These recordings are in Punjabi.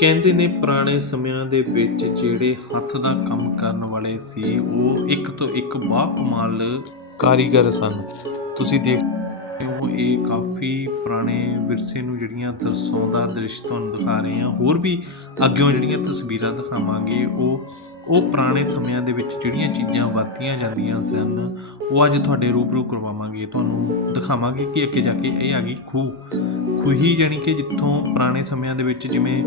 ਕਹਿੰਦੇ ਨੇ ਪੁਰਾਣੇ ਸਮਿਆਂ ਦੇ ਵਿੱਚ ਜਿਹੜੇ ਹੱਥ ਦਾ ਕੰਮ ਕਰਨ ਵਾਲੇ ਸੀ, ਉਹ ਇੱਕ ਤੋਂ ਇੱਕ ਬਾਹ ਕਮਾਲ ਕਾਰੀਗਰ ਸਨ। ਤੁਸੀਂ ਦੇਖ ਰਹੇ ਹੋ, ਇਹ ਕਾਫੀ ਪੁਰਾਣੇ ਵਿਰਸੇ ਨੂੰ ਜਿਹੜੀਆਂ ਦਰਸਾਉਂਦਾ ਦ੍ਰਿਸ਼ ਤੁਹਾਨੂੰ ਦਿਖਾ ਰਹੇ ਹਾਂ। ਹੋਰ ਵੀ ਅੱਗਿਓਂ ਜਿਹੜੀਆਂ ਤਸਵੀਰਾਂ ਦਿਖਾਵਾਂਗੇ, ਉਹ ਉਹ ਪੁਰਾਣੇ ਸਮਿਆਂ ਦੇ ਵਿੱਚ ਜਿਹੜੀਆਂ ਚੀਜ਼ਾਂ ਵਰਤੀਆਂ ਜਾਂਦੀਆਂ ਸਨ, ਉਹ ਅੱਜ ਤੁਹਾਡੇ ਰੂਬਰੂ ਕਰਵਾਵਾਂਗੇ। ਤੁਹਾਨੂੰ ਦਿਖਾਵਾਂਗੇ ਕਿ ਅੱਗੇ ਜਾ ਕੇ ਇਹ ਆ ਗਈ ਖੂਹ। ਖੂਹੀ ਜਾਣੀ ਕਿ ਜਿੱਥੋਂ ਪੁਰਾਣੇ ਸਮਿਆਂ ਦੇ ਵਿੱਚ ਜਿਵੇਂ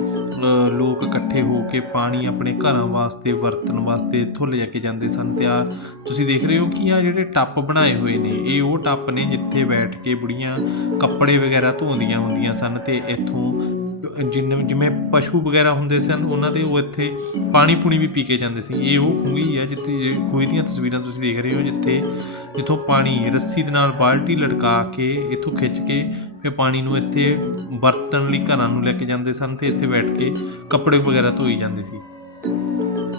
ਲੋਕ ਇਕੱਠੇ ਹੋ ਕੇ ਪਾਣੀ ਆਪਣੇ ਘਰਾਂ ਵਾਸਤੇ ਵਰਤਣ ਵਾਸਤੇ ਇੱਥੋਂ ਲੈ ਕੇ ਜਾਂਦੇ ਸਨ। ਤੇ ਆ ਤੁਸੀਂ ਦੇਖ ਰਹੇ ਹੋ ਕਿ ਆ ਜਿਹੜੇ ਟੱਪ ਬਣਾਏ ਹੋਏ ਨੇ, ਇਹ ਉਹ ਟੱਪ ਨੇ ਜਿੱਥੇ ਬੈਠ ਕੇ ਬੁੜੀਆਂ ਕੱਪੜੇ ਵਗੈਰਾ ਧੋਂਦੀਆਂ ਹੁੰਦੀਆਂ ਸਨ ਤੇ ਇੱਥੋਂ ਜਿੰਨੇ ਜਿਵੇਂ ਪਸ਼ੂ ਵਗੈਰਾ ਹੁੰਦੇ ਸਨ, ਉਹਨਾਂ ਦੇ ਉਹ ਇੱਥੇ ਪਾਣੀ ਪੂਣੀ ਵੀ ਪੀ ਕੇ ਜਾਂਦੇ ਸੀ। ਇਹ ਉਹ ਖੂਹੀ ਹੈ ਜਿੱਥੇ ਇਹ ਦੀਆਂ ਤਸਵੀਰਾਂ ਤੁਸੀਂ ਦੇਖ ਰਹੇ ਹੋ, ਜਿੱਥੇ ਜਿੱਥੋਂ ਪਾਣੀ ਰੱਸੀ ਦੇ ਨਾਲ ਬਾਲਟੀ ਲਟਕਾ ਕੇ ਇੱਥੋਂ ਖਿੱਚ ਕੇ ਫਿਰ ਪਾਣੀ ਨੂੰ ਇੱਥੇ ਵਰਤਣ ਲਈ ਘਰਾਂ ਨੂੰ ਲੈ ਕੇ ਜਾਂਦੇ ਸਨ ਤੇ ਇੱਥੇ ਬੈਠ ਕੇ ਕੱਪੜੇ ਵਗੈਰਾ ਧੋਈ ਜਾਂਦੇ ਸੀ।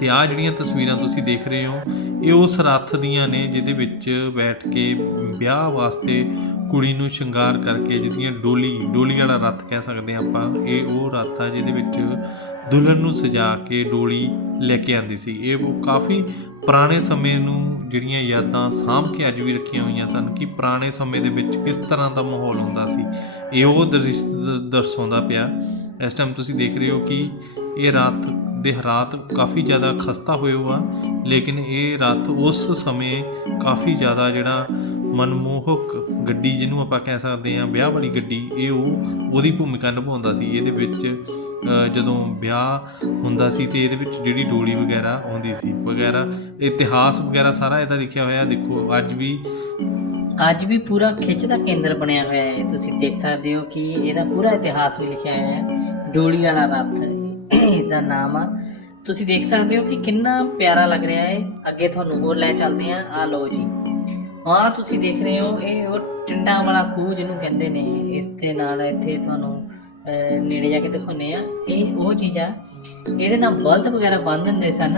ਤੇ ਆ ਜਿਹੜੀਆਂ ਤਸਵੀਰਾਂ ਤੁਸੀਂ ਦੇਖ ਰਹੇ ਹੋ, ਇਹ ਉਸ ਰੱਥ ਦੀਆਂ ਨੇ ਜਿਹਦੇ ਵਿੱਚ ਬੈਠ ਕੇ ਵਿਆਹ ਵਾਸਤੇ ਕੁੜੀ ਨੂੰ ਸ਼ਿੰਗਾਰ ਕਰਕੇ ਜਿਹਦੀਆਂ ਡੋਲੀ ਡੋਲੀ ਵਾਲਾ ਰੱਥ ਕਹਿ ਸਕਦੇ ਹਾਂ ਆਪਾਂ, ਇਹ ਉਹ ਰੱਥ ਆ ਜਿਹਦੇ ਵਿੱਚ ਦੁਲਹਨ ਨੂੰ ਸਜਾ ਕੇ ਡੋਲੀ ਲੈ ਕੇ ਆਂਦੀ ਸੀ। ਇਹ ਉਹ ਕਾਫੀ ਪੁਰਾਣੇ ਸਮੇਂ ਨੂੰ ਜਿਹੜੀਆਂ ਯਾਦਾਂ ਸਾਂਭ ਕੇ ਅੱਜ ਵੀ ਰੱਖੀਆਂ ਹੋਈਆਂ ਸਨ ਕਿ ਪੁਰਾਣੇ ਸਮੇਂ ਦੇ ਵਿੱਚ ਕਿਸ ਤਰ੍ਹਾਂ ਦਾ ਮਾਹੌਲ ਹੁੰਦਾ ਸੀ, ਇਹ ਉਹ ਦ੍ਰਿਸ਼ ਦਰਸਾਉਂਦਾ ਪਿਆ। ਇਸ ਟਾਈਮ ਤੁਸੀਂ ਦੇਖ ਰਹੇ ਹੋ ਕਿ ਇਹ ਰਾਤ ਦੇ ਹਾਲਾਤ ਕਾਫੀ ਜ਼ਿਆਦਾ ਖਸਤਾ ਹੋਏ ਹੋਆ ਲੇਕਿਨ ਇਹ ਰਾਤ ਉਸ ਸਮੇਂ ਕਾਫੀ ਜ਼ਿਆਦਾ ਜਿਹੜਾ ਮਨਮੋਹਕ ਗੱਡੀ ਜਿਹਨੂੰ ਆਪਾਂ ਕਹਿ ਸਕਦੇ ਹਾਂ, ਵਿਆਹ ਵਾਲੀ ਗੱਡੀ, ਇਹ ਉਹ, ਉਹਦੀ ਭੂਮਿਕਾ ਨਿਭਾਉਂਦਾ ਸੀ। ਇਹਦੇ ਵਿੱਚ ਜਦੋਂ ਵਿਆਹ ਹੁੰਦਾ ਸੀ ਤੇ ਇਹਦੇ ਵਿੱਚ ਜਿਹੜੀ ਡੋਲੀ ਵਗੈਰਾ ਆਉਂਦੀ ਸੀ ਵਗੈਰਾ, ਇਤਿਹਾਸ ਵਗੈਰਾ ਸਾਰਾ ਇਹਦਾ ਲਿਖਿਆ ਹੋਇਆ। ਦੇਖੋ, ਅੱਜ ਵੀ ਅੱਜ ਵੀ ਪੂਰਾ ਖਿੱਚ ਦਾ ਕੇਂਦਰ ਬਣਿਆ ਹੋਇਆ ਹੈ। ਤੁਸੀਂ ਦੇਖ ਸਕਦੇ ਹੋ ਕਿ ਇਹਦਾ ਪੂਰਾ ਇਤਿਹਾਸ ਵੀ ਲਿਖਿਆ ਹੋਇਆ ਹੈ। ਡੋਲੀ ਵਾਲਾ ਰੱਥ ਦਾ ਨਾਮ ਆ। ਤੁਸੀਂ ਦੇਖ ਸਕਦੇ ਹੋ ਕਿ ਕਿੰਨਾ ਪਿਆਰਾ ਲੱਗ ਰਿਹਾ ਹੈ ਅੱਗੇ ਤੁਹਾਨੂੰ ਹੋਰ ਲੈ ਚੱਲਦੇ ਆ। ਆ ਲਓ ਜੀ। ਆ ਤੁਸੀਂ ਦੇਖ ਰਹੇ ਹੋ ਇਹ ਉਹ ਟਿੰਡਾਂ ਵਾਲਾ ਖੂਹ ਜਿਹਨੂੰ ਕਹਿੰਦੇ ਨੇ। ਇਸ ਦੇ ਨਾਲ ਇੱਥੇ ਤੁਹਾਨੂੰ ਅਹ, ਨੇੜੇ ਜਾ ਕੇ ਦਿਖਾਉਂਦੇ ਆ। ਇਹ ਉਹ ਚੀਜ਼ ਆ। ਇਹਦੇ ਨਾਲ ਬਲਦ ਵਗੈਰਾ ਬੰਨ ਦਿੰਦੇ ਸਨ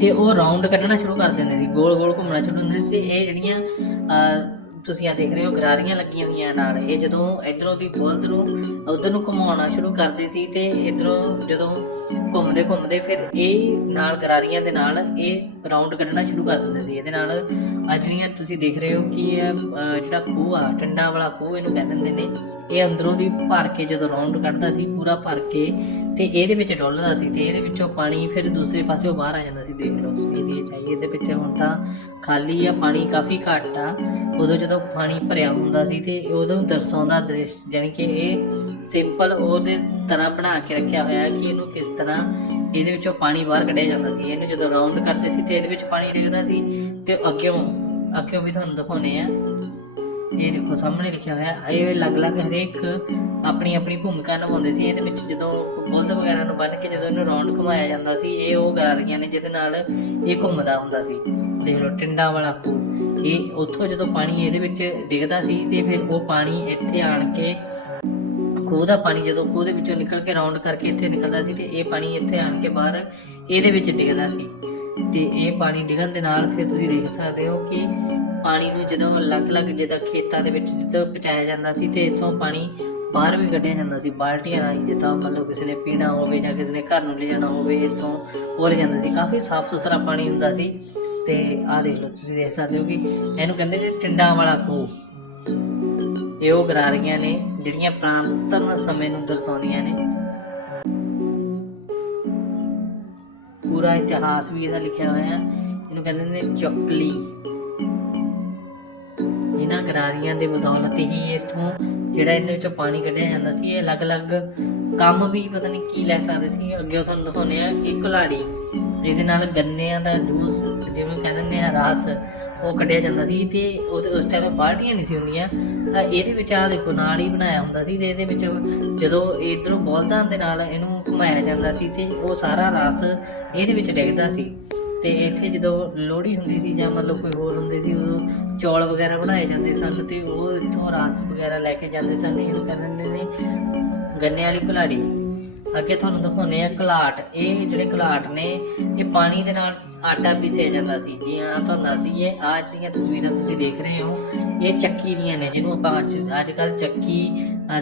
ਤੇ ਉਹ ਰਾਉਂਡ ਕੱਢਣਾ ਸ਼ੁਰੂ ਕਰ ਦਿੰਦੇ ਸੀ। ਗੋਲ ਗੋਲ ਘੁੰਮਣਾ ਸ਼ੁਰੂ ਹੁੰਦੇ ਸੀ ਤੇ ਇਹ ਜਿਹੜੀਆਂ ਅਹ, ਤੁਸੀਂ ਆ ਦੇਖ ਰਹੇ ਹੋ, ਗਰਾਰੀਆਂ ਲੱਗੀਆਂ ਹੋਈਆਂ ਨਾਲ। ਇਹ ਜਦੋਂ ਇਧਰੋਂ ਦੀ ਬੋਲਦ ਨੂੰ, ਉਧਰ ਨੂੰ ਘੁਮਾਉਣਾ ਸ਼ੁਰੂ ਕਰਦੇ ਸੀ ਤੇ ਇਧਰੋਂ ਜਦੋਂ ਘੁੰਮਦੇ ਘੁੰਮਦੇ ਫਿਰ ਇਹ ਨਾਲ ਗਰਾਰੀਆਂ ਦੇ ਨਾਲ ਇਹ ਰਾਉਂਡ ਕੱਢਣਾ ਸ਼ੁਰੂ ਕਰ ਦਿੰਦੇ ਸੀ। ਇਹਦੇ ਨਾਲ ਆ ਜਿਹੜੀਆਂ ਤੁਸੀਂ ਦੇਖ ਰਹੇ ਹੋ ਕਿ ਇਹ ਜਿਹੜਾ ਖੂਹ ਆ ਟੰਡਾ ਵਾਲਾ ਖੂਹ ਇਹਨੂੰ ਕਹਿ ਦਿੰਦੇ ਨੇ। ਇਹ ਅੰਦਰੋਂ ਦੀ ਭਰ ਕੇ ਜਦੋਂ ਰਾਉਂਡ ਕੱਢਦਾ ਸੀ, ਪੂਰਾ ਭਰ ਕੇ ਤੇ ਇਹਦੇ ਵਿੱਚ ਡੁੱਲਦਾ ਸੀ ਤੇ ਇਹਦੇ ਵਿੱਚੋਂ ਪਾਣੀ ਫਿਰ ਦੂਸਰੇ ਪਾਸੇ ਬਾਹਰ ਆ ਜਾਂਦਾ ਸੀ, ਦੇਖ ਲਓ ਤੁਸੀਂ ਇਹਦੀ ਚਾਹੀਏ ਇਹਦੇ ਵਿੱਚ ਹੁਣ ਤਾਂ ਖਾਲੀ ਆ, ਪਾਣੀ ਕਾਫੀ ਘੱਟ ਆ। ਉਦੋਂ ਜਦੋਂ ਪਾਣੀ ਭਰਿਆ ਹੁੰਦਾ ਸੀ ਤੇ ਉਦੋਂ ਦਰਸਾਉਂਦਾ ਦ੍ਰਿਸ਼ ਜਾਨੀ ਕਿ ਇਹ ਸਿੰਪਲ ਉਹਦੇ ਤਰ੍ਹਾਂ ਬਣਾ ਕੇ ਰੱਖਿਆ ਹੋਇਆ ਕਿ ਇਹਨੂੰ ਕਿਸ ਤਰ੍ਹਾਂ ਇਹਦੇ ਵਿੱਚੋਂ ਪਾਣੀ ਬਾਹਰ ਕੱਢਿਆ ਜਾਂਦਾ ਸੀ। ਇਹਨੂੰ ਜਦੋਂ ਰਾਉਂਡ ਕਰਦੇ ਸੀ ਤੇ ਇਹਦੇ ਵਿੱਚ ਪਾਣੀ ਡਿੱਗਦਾ ਸੀ ਤੇ ਅੱਗਿਓਂ ਅੱਗਿਓਂ ਵੀ ਤੁਹਾਨੂੰ ਦਿਖਾਉਣੇ ਆ ਇਹ ਦੇਖੋ ਸਾਹਮਣੇ ਲਿਖਿਆ ਹੋਇਆ ਹੈ। ਇਹ ਅਲੱਗ-ਅਲੱਗ ਹਰੇਕ ਆਪਣੀ ਆਪਣੀ ਭੂਮਿਕਾ ਨਿਭਾਉਂਦੇ ਸੀ, ਇਹਦੇ ਵਿੱਚ ਜਦੋਂ ਬੁਲਦ ਵਗੈਰਾ ਨੂੰ ਬੰਨ੍ਹ ਕੇ ਜਦੋਂ ਇਹਨੂੰ ਰਾਉਂਡ ਘੁਮਾਇਆ ਜਾਂਦਾ ਸੀ, ਇਹ ਉਹ ਗਰਾਰੀਆਂ ਨੇ ਜਿਹਦੇ ਨਾਲ ਇਹ ਘੁੰਮਦਾ ਹੁੰਦਾ ਸੀ ਦੇਖ ਲਓ, ਟਿੰਡਾ ਵਾਲਾ ਖੂਹ, ਇਹ ਉੱਥੋਂ ਜਦੋਂ ਪਾਣੀ ਇਹਦੇ ਵਿੱਚ ਡਿੱਗਦਾ ਸੀ ਤੇ ਫਿਰ ਉਹ ਪਾਣੀ ਇੱਥੇ ਆਣ ਕੇ ਖੂਹ ਦਾ ਪਾਣੀ ਜਦੋਂ ਖੂਹ ਦੇ ਵਿੱਚੋਂ ਨਿਕਲ ਕੇ ਰਾਉਂਡ ਕਰਕੇ ਇੱਥੇ ਨਿਕਲਦਾ ਸੀ ਤੇ ਇਹ ਪਾਣੀ ਇੱਥੇ ਆਣ ਕੇ ਬਾਹਰ ਇਹਦੇ ਵਿੱਚ ਡਿੱਗਦਾ ਸੀ ਤੇ ਇਹ ਪਾਣੀ ਡਿੱਗਣ ਦੇ ਨਾਲ ਫਿਰ ਤੁਸੀਂ ਦੇਖ ਸਕਦੇ ਹੋ ਕਿ ਪਾਣੀ ਨੂੰ ਜਦੋਂ ਅਲੱਗ-ਅਲੱਗ ਜਿੱਦਾਂ ਖੇਤਾਂ ਦੇ ਵਿੱਚ ਜਿੱਦਾਂ ਪਹੁੰਚਾਇਆ ਜਾਂਦਾ ਸੀ ਤੇ ਇੱਥੋਂ ਪਾਣੀ ਬਾਹਰ ਵੀ ਕੱਢਿਆ ਜਾਂਦਾ ਸੀ, ਬਾਲਟੀਆਂ ਰਾਹੀਂ ਜਿੱਦਾਂ ਮੰਨ ਲਓ ਕਿਸੇ ਨੇ ਪੀਣਾ ਹੋਵੇ ਜਾਂ ਕਿਸੇ ਨੇ ਘਰ ਨੂੰ ਲੈ ਜਾਣਾ ਹੋਵੇ, ਇੱਥੋਂ ਉਹ ਲੈ ਜਾਂਦਾ ਸੀ, ਕਾਫੀ ਸਾਫ਼ ਸੁਥਰਾ ਪਾਣੀ ਹੁੰਦਾ ਸੀ। ਤੇ ਆਹ ਦੇਖ ਲਓ, ਤੁਸੀਂ ਦੇਖ ਸਕਦੇ ਹੋ ਕਿ ਇਹਨੂੰ ਕਹਿੰਦੇ ਨੇ ਟਿੰਡਾਂ ਵਾਲਾ ਖੂਹ। ਇਹ ਉਹ ਗਰਾਰੀਆਂ ਨੇ ਜਿਹੜੀਆਂ ਪ੍ਰਾਂਤਨ ਸਮੇਂ ਨੂੰ ਦਰਸਾਉਂਦੀਆਂ ਨੇ। ਪੂਰਾ ਇਤਿਹਾਸ ਵੀ ਇਹਦਾ ਲਿਖਿਆ ਹੋਇਆ ਹੈ। ਇਹਨੂੰ ਕਹਿੰਦੇ ਨੇ ਚੌਕਲੀ ਇਹਨਾਂ ਗਰਾਰੀਆਂ ਦੇ ਬਦੌਲਤ ਹੀ ਇਥੋਂ ਜਿਹੜਾ ਇਹਦੇ ਵਿੱਚੋਂ ਪਾਣੀ ਕੱਢਿਆ ਜਾਂਦਾ ਸੀ, ਇਹ ਅਲੱਗ-ਅਲੱਗ ਕੰਮ ਵੀ ਪਤਾ ਨਹੀਂ ਕੀ ਲੈ ਸਕਦੇ ਸੀ। ਅੱਗੇ ਤੁਹਾਨੂੰ ਦਿਖਾਉਂਦੇ ਆ ਇੱਕ ਕੁਲਾੜੀ ਇਹਦੇ ਨਾਲ ਗੰਨਿਆਂ ਦਾ ਜੂਸ, ਜਿਵੇਂ ਕਹਿੰਦੇ ਨੇ ਆ ਰਸ ਉਹ ਕੱਢਿਆ ਜਾਂਦਾ ਸੀ ਤੇ ਉਹਦੇ ਉਸ ਟਾਈਮ ਬਾਲਟੀਆਂ ਨਹੀਂ ਸੀ ਹੁੰਦੀਆਂ। ਇਹਦੇ ਵਿੱਚ ਆ ਦੇਖੋ, ਨਾਲ ਹੀ ਬਣਾਇਆ ਹੁੰਦਾ ਸੀ ਤੇ ਇਹਦੇ ਵਿੱਚ ਜਦੋਂ ਇਧਰੋਂ ਬੋਲਦਾਂ ਦੇ ਨਾਲ ਇਹਨੂੰ ਘੁਮਾਇਆ ਜਾਂਦਾ ਸੀ ਤੇ ਉਹ ਸਾਰਾ ਰਸ ਇਹਦੇ ਵਿੱਚ ਡਿੱਗਦਾ ਸੀ। ਤੇ ਇੱਥੇ ਜਦੋਂ ਲੋਹੜੀ ਹੁੰਦੀ ਸੀ ਜਾਂ ਮਤਲਬ ਕੋਈ ਹੋਰ ਹੁੰਦੀ ਸੀ, ਉਦੋਂ ਚੌਲ ਵਗੈਰਾ ਬਣਾਏ ਜਾਂਦੇ ਸਨ ਤੇ ਉਹ ਇੱਥੋਂ ਰਸ ਵਗੈਰਾ ਲੈ ਕੇ ਜਾਂਦੇ ਸਨ। ਇਹਨੂੰ ਕਹਿੰਦੇ ਨੇ ਗੰਨੇ ਵਾਲੀ ਕੁਲਾੜੀ। ਅੱਗੇ ਤੁਹਾਨੂੰ ਦਿਖਾਉਂਦੇ ਆ ਘਲਾਟ। ਇਹ ਜਿਹੜੇ ਘਲਾਟ ਨੇ, ਇਹ ਪਾਣੀ ਦੇ ਨਾਲ ਆਟਾ ਪੀਸਿਆ ਜਾਂਦਾ ਸੀ। ਜੀ ਹਾਂ ਤੁਹਾਨੂੰ ਦੱਸਦੀ ਹੈ, ਆਹ ਜਿਹੜੀਆਂ ਤਸਵੀਰਾਂ ਤੁਸੀਂ ਦੇਖ ਰਹੇ ਹੋ। ਇਹ ਚੱਕੀ ਦੀਆਂ ਨੇ, ਜਿਹਨੂੰ ਆਪਾਂ ਅੱਜ ਅੱਜ ਕੱਲ ਚੱਕੀ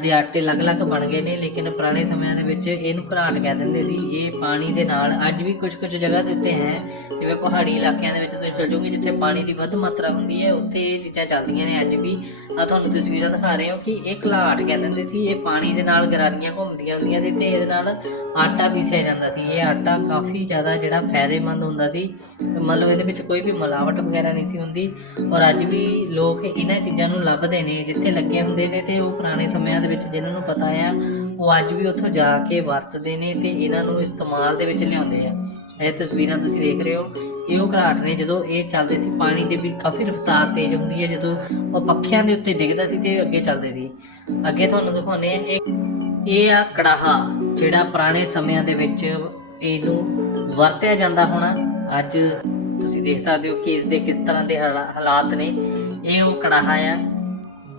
ਦੇ ਆਟੇ ਅਲੱਗ-ਅਲੱਗ ਬਣ ਗਏ ਨੇ, ਲੇਕਿਨ ਪੁਰਾਣੇ ਸਮਿਆਂ ਦੇ ਵਿੱਚ ਇਹਨੂੰ ਘਰਾਟ ਕਹਿ ਦਿੰਦੇ ਸੀ। ਇਹ ਪਾਣੀ ਦੇ ਨਾਲ ਅੱਜ ਵੀ ਕੁਝ ਕੁਝ ਜਗ੍ਹਾ ਦੇ ਉੱਤੇ ਹੈ। ਜਿਵੇਂ ਪਹਾੜੀ ਇਲਾਕਿਆਂ ਦੇ ਵਿੱਚ ਤੁਸੀਂ ਚਲ ਜਾਓਗੇ, ਜਿੱਥੇ ਪਾਣੀ ਦੀ ਵੱਧ ਮਾਤਰਾ ਹੁੰਦੀ ਹੈ, ਉੱਥੇ ਇਹ ਚੀਜ਼ਾਂ ਚੱਲਦੀਆਂ ਨੇ ਅੱਜ ਵੀ। ਆ ਤੁਹਾਨੂੰ ਤਸਵੀਰਾਂ ਦਿਖਾ ਰਹੇ ਹਾਂ ਕਿ ਇਹ ਘਰਾਟ ਕਹਿ ਦਿੰਦੇ ਸੀ। ਇਹ ਪਾਣੀ ਦੇ ਨਾਲ ਗਰਾਰੀਆਂ ਘੁੰਮਦੀਆਂ ਹੁੰਦੀਆਂ ਸੀ ਤੇ ਇਹਦੇ ਨਾਲ ਆਟਾ ਪੀਸਿਆ ਜਾਂਦਾ ਸੀ। ਇਹ ਆਟਾ ਕਾਫੀ ਜ਼ਿਆਦਾ ਜਿਹੜਾ ਫਾਇਦੇਮੰਦ ਹੁੰਦਾ ਸੀ। ਮਤਲਬ ਇਹਦੇ ਵਿੱਚ ਕੋਈ ਵੀ ਮਿਲਾਵਟ ਵਗੈਰਾ ਨਹੀਂ ਸੀ ਹੁੰਦੀ। ਔਰ ਅੱਜ ਵੀ ਲੋਕ ਇਹਨਾਂ ਚੀਜ਼ਾਂ ਨੂੰ ਲੱਭਦੇ ਨੇ, ਜਿੱਥੇ ਲੱਗੇ ਹੁੰਦੇ ਨੇ ਤੇ ਉਹ ਪੁਰਾਣੇ ਸਮੇਂ ਸਮਿਆਂ ਦੇ ਵਿੱਚ ਜਿਨ੍ਹਾਂ ਨੂੰ ਪਤਾ ਆ, ਉਹ ਅੱਜ ਵੀ ਉੱਥੋਂ ਜਾ ਕੇ ਵਰਤਦੇ ਨੇ ਤੇ ਇਹਨਾਂ ਨੂੰ ਇਸਤੇਮਾਲ ਦੇ ਵਿੱਚ ਲਿਆਉਂਦੇ ਆ। ਇਹ ਤਸਵੀਰਾਂ ਤੁਸੀਂ ਦੇਖ ਰਹੇ ਹੋ। ਇਹ ਉਹ ਘਰਾਟ ਨੇ ਜਦੋਂ ਇਹ ਚੱਲਦੇ ਸੀ, ਪਾਣੀ ਦੇ ਵੀ ਕਾਫੀ ਰਫ਼ਤਾਰ ਤੇਜ਼ ਹੁੰਦੀ ਹੈ, ਜਦੋਂ ਉਹ ਪੱਖਿਆਂ ਦੇ ਉੱਤੇ ਡਿੱਗਦਾ ਸੀ ਤੇ ਅੱਗੇ ਚੱਲਦੇ ਸੀ। ਅੱਗੇ ਤੁਹਾਨੂੰ ਦਿਖਾਉਂਦੇ ਆ ਇਹ ਇਹ ਆ ਕੜਾਹਾ, ਜਿਹੜਾ ਪੁਰਾਣੇ ਸਮਿਆਂ ਦੇ ਵਿੱਚ ਇਹਨੂੰ ਵਰਤਿਆ ਜਾਂਦਾ ਹੋਣਾ। ਅੱਜ ਤੁਸੀਂ ਦੇਖ ਸਕਦੇ ਹੋ ਕਿ ਇਸ ਦੇ ਕਿਸ ਤਰ੍ਹਾਂ ਦੇ ਹਾਲਾਤ ਨੇ। ਇਹ ਉਹ ਕੜਾਹਾ ਆ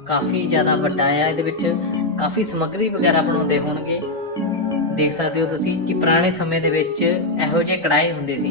ਕਾਫੀ ਜ਼ਿਆਦਾ ਵੱਡਾ ਆ। ਇਹਦੇ ਵਿੱਚ ਕਾਫੀ ਸਮੱਗਰੀ ਵਗੈਰਾ ਬਣਾਉਂਦੇ ਹੋਣਗੇ। ਦੇਖ ਸਕਦੇ ਹੋ ਤੁਸੀਂ ਕਿ ਪੁਰਾਣੇ ਸਮੇਂ ਦੇ ਵਿੱਚ ਇਹੋ ਜਿਹੇ ਕੜਾਏ ਹੁੰਦੇ ਸੀ।